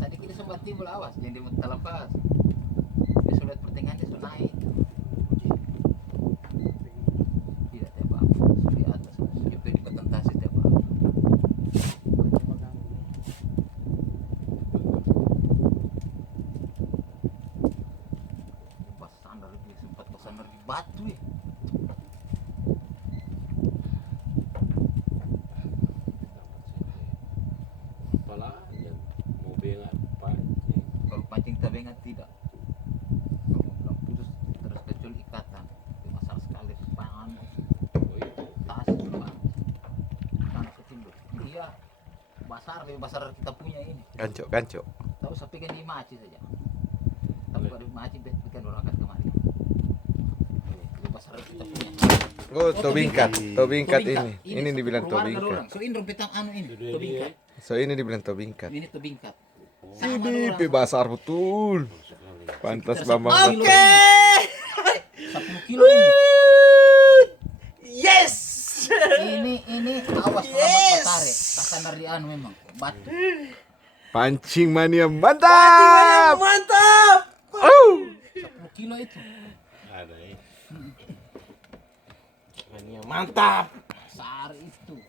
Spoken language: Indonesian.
Tadi kita sempat timbul awas, jadi mau terlepas. Dia sudah pertengahan dia sudah naik. Tidak tiap apa, di atas, kita di patentasi tiap apa. Pas sandar dia sempat kesandar di batu ya. Apalah yang mau bengat pancing. Kalau pancing tabengan tidak. Kalau bilang putus terus kecuali ikatan. Itu masalah sekali pangan. Oh iya. Tas juga. Tanah kecil. Iya. Basar kita punya ini. Ganco. Tahu sapi kan di maci saja. Tapi kalau di maci bikin orang akan kemari. Itu basar kita punya. Oh, tobingkat ini. Ini dibilang keluarga tobingkat. orang. So ini petang anu ini. Itu dia Tobingkat. So ini dibilang tobingkat. Ini tobingkat. Ini besar betul. sekali. Pantas Sekitar Bambang. 10 kilo Oke. ini. 10 kilo ini. Yes. Ini awas yes. Tarik. Tak sandar di anu memang. Batu. Pancing mania mantap. Mantap. 10 kilo itu. Ada ya. Mania mantap. Besar itu.